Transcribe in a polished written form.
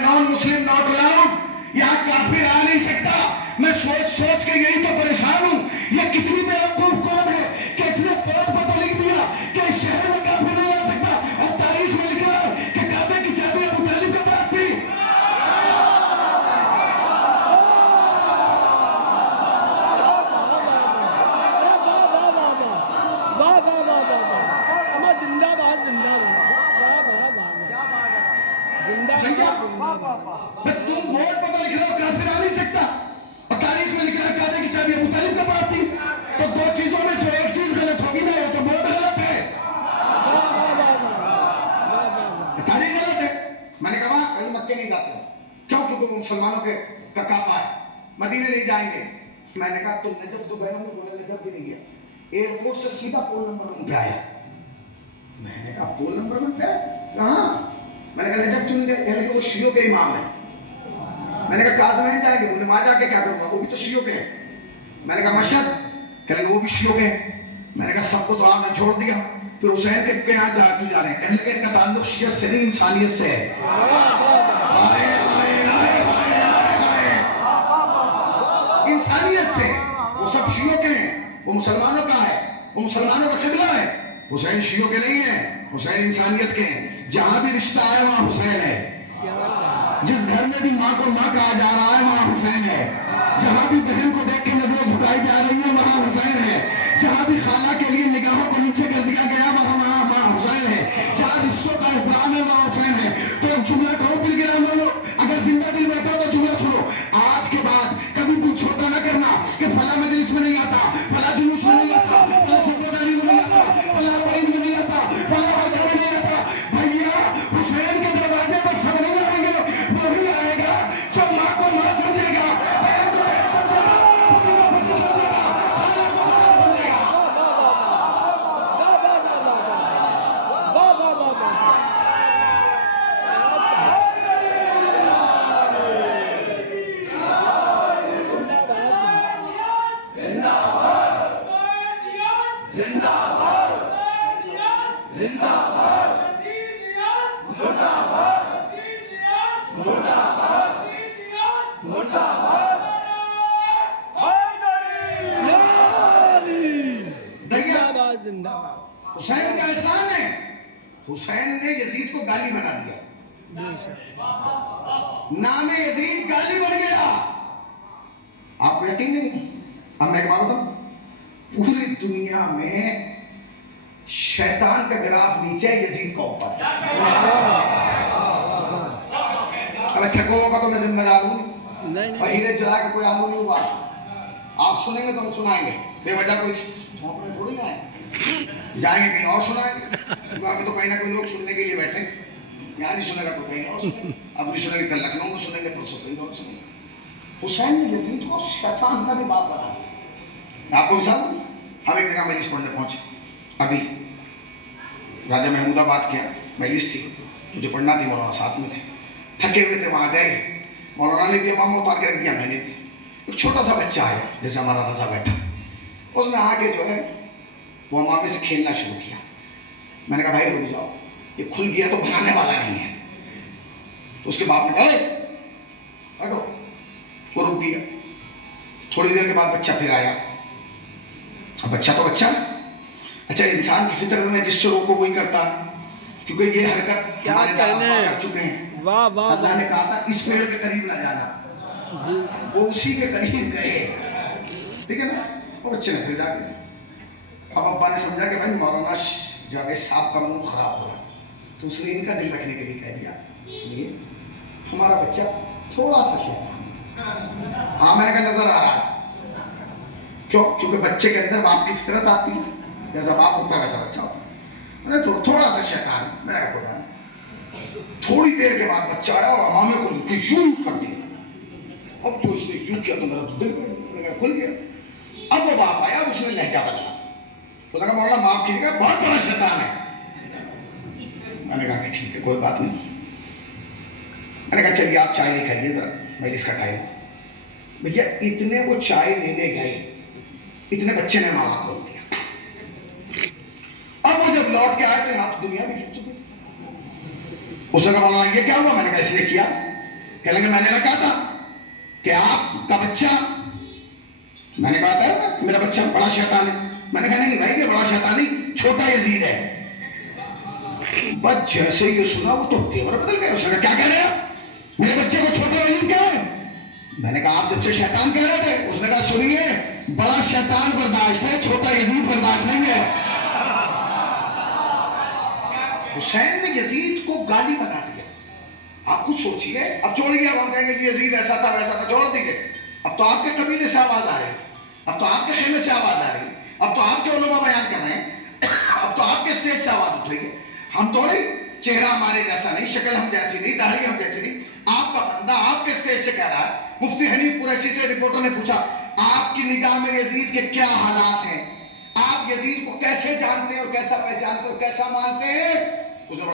Non Muslim not allowed, यहाँ काफिर आ नहीं सकता। मैं सोच सोच के यही तो परेशान हूँ, ये कितनी बेवकूफ कौन है कि इसने बोर्ड पर तो लिख दिया कि इस शहर में काफिर नहीं आ सकता, और तारीख में लिखा है कि काबे की चाबी अबू तालिब के पास थी। तुम बोर्ड पर तो लिख रहे हो काफिर आ नहीं सकता, और तारीख में लिख रहा है काबे की चाबी अबू तालिब के पास थी, तो दो चीजों में से एक चीज गलत होगी ना, तो बोर्ड गलत है, तारीख गलत है। मैंने कहा कहीं मक्के नहीं जाते, क्यों? क्योंकि वो मुसलमानों के काबा है, मदीने नहीं जाएंगे। मैंने कहा तुम नजफ तो गए होंगे? बोले नजफ भी नहीं गया, एयरपोर्ट से सीधा पोल नंबर 1 पे आया। मैंने कहा पोल नंबर 1 पे कहाँ? मैंने कहा नजफ क्यों नहीं गए? कहने वो शियों के इमाम है। मैंने कहा काज़ में जाएंगे? बोले वहां जाके क्या करूंगा, वो भी तो शियों के हैं। मैंने कहा मशहद? कहने वो भी शियों के हैं। मैंने कहा सबको तो आपने छोड़ दिया, फिर हुसैन के यहाँ क्यों जा रहे हैं? कहने लगे इनका ताल्लुक शियत से नहीं इंसानियत से है। इंसानियत से, वो सब शियों के हैं, वो मुसलमानों का है, वो मुसलमानों का किबला है। हुसैन शियों के नहीं है, हुसैन इंसानियत के हैं। जहां भी रिश्ता है वहां हुसैन है, जिस घर में भी माँ को माँ कहा जा रहा है वहां हुसैन है, जहां भी बहन को देख के नजरें झुकाई जा रही है वहां हुसैन है, जहां भी खाला के लिए निगाहों को नीचे कर दिया गया वहां हुसैन है, जहां रिश्तों का एहतराम है वहां हुसैन है। तो एक जुमला कहो दिल गिरा बोलो, अगर जिंदा दिल बैठा तो जुमला सुनो, आज के बाद कभी दिल छोटा ना करना कि फला मजलिस में नहीं आता, फला जुलूस में नहीं आता, फला सेक्रेटरी में नहीं आता, फला वाइद में नहीं आता, फला हल्का में नहीं आता। भैया हुसैन के दरवाजे पर सब नहीं आएंगे, वही आएगा जो माँ को माँ समझेगा, बहन को बहन समझेगा, पुत्र को पुत्र समझेगा, खाला को खाला समझेगा। हुसैन का एहसान है, हुसैन ने यजीद को गाली बना दिया, नाम यजीद गाली बन गया। आपको यकीन नहीं? अब मैं एक बात बताऊं, पूरी दुनिया में शैतान का ग्राफ नीचे है, यजीद का ऊपर। अब ठगों का तो मैं जिम्मेदार हूं नहीं, और हीरे जला के कोई आलू नहीं हुआ। आप सुनेंगे तो हम सुनाएंगे, बेवजह कोई थोपने थोड़ी आए, जाएंगे कहीं और सुनाएंगे। अभी तो कहीं ना कहीं लोग सुनने के लिए बैठे, यहाँ नहीं सुनेगा तो कहीं और सुनेंगे, अब नहीं सुनेंगे कल लखनऊ में सुनेंगे, परसों कहीं और सुनेंगे। हुसैन ने यजीद को शैतान का भी बाप बना। आपको मिसाल, हम एक जगह मजलिस पढ़ने पहुंचे, अभी राजा महमूदाबाद किया मजलिस थी, मुझे पढ़ना थी, मौलाना साथ में थे, थके हुए थे, वहाँ गए, मौलाना ने भी अमाम उतार के रख दिया, मैंने भी। एक छोटा सा बच्चा आया, जैसे हमारा रजा बैठा, उसने आके जो है वो अमामे से खेलना शुरू किया। मैंने कहा भाई रुक जाओ, ये खुल गया तो बनाने वाला नहीं है। तो उसके बाप ने कहा हटो, वो रुक गया। थोड़ी देर के बाद बच्चा फिर आया, अब बच्चा तो बच्चा, अच्छा इंसान की फितरत में जिससे रोको वही करता, क्योंकि ये हरकत क्या कहने कर चुके हैं। वाह वाह, अल्लाह ने कहा था इस पेड़ के करीब ना जाना, वो उसी के करीब गए, ठीक है ना। वो बच्चे ने फिर जाके, अब अब्बा ने समझा कि भाई मौलाना जावेद साहब का मुंह खराब हो रहा, तो उसने इनका दिल रखने के लिए कह दिया, सुनिए हमारा बच्चा थोड़ा सा शैतान। हाँ मैंने कहा नजर आ रहा है, क्यों? क्योंकि बच्चे के अंदर बाप की फितरत आती है, जैसा बाप होता है वैसा बच्चा होता है। मैंने तो थोड़ा सा शैतान, मैंने कहा कोई बात। थोड़ी देर के बाद बच्चा आया और अमामे को यूं कर दिया, अब तो इसने यूं किया तो मेरा दिल खुल गया। अब वो बाप आया, उसने लहजा बदला, तो लगा मौलाना माफ कीजिएगा बहुत बड़ा शैतान है। मैंने कहा कि ठीक है कोई बात नहीं। मैंने कहा चलिए आप चाय नहीं खाइए जरा, मैं इसका टाइम। भैया इतने वो चाय लेने गए, इतने बच्चे ने माला खोल दिया। अब वो जब लौट के आए तो यहाँ दुनिया भी खिंच चुकी। उसने कहा मौलाना ये क्या हुआ? मैंने कहा इसलिए किया کہنے لگے میں نے نہ کہا تھا کہ آپ کا بچہ، میں نے کہا تھا میرا بچہ بڑا شیطان ہے. میں نے کہا نہیں بھائی یہ بڑا شیطان نہیں، چھوٹا یزید ہے. بس جیسے یہ سنا وہ تو تیور بدل گئے. اس نے کہا کیا کہہ رہے ہیں میرے بچے کو چھوٹا یزید کیا ہے؟ میں نے کہا آپ جب سے شیطان کہہ رہے تھے. اس نے کہا سنیے بڑا شیطان برداشت ہے، چھوٹا یزید برداشت نہیں ہے. حسین نے یزید کو گالی بنا دیا. آپ خود سوچئے، اب چھوڑیے، اب ہم کہیں گے جی یزید ایسا تھا ویسا تھا، چھوڑ دیجئے. اب تو آپ کے قبیلے سے آواز آ رہی، اب تو آپ کے خیمے سے آواز آ رہی، اب تو آپ کے علماء بیان کر رہے ہیں، اب تو آپ کے اسٹیج سے آواز اٹھ رہی ہے. ہم تھوڑے چہرہ ہمارے جیسا نہیں، شکل ہم جیسی نہیں، داڑھی ہم جیسی نہیں. آپ کا بندہ آپ کے اسٹیج سے کہہ رہا ہے. مفتی حنیف قریشی سے رپورٹر نے پوچھا آپ کی نگاہ میں یزید کے کیا حالات ہیں، آپ یزید کو کیسے جانتے ہیں اور کیسا پہچانتے اور کیسا مانتے ہیں؟ اس نے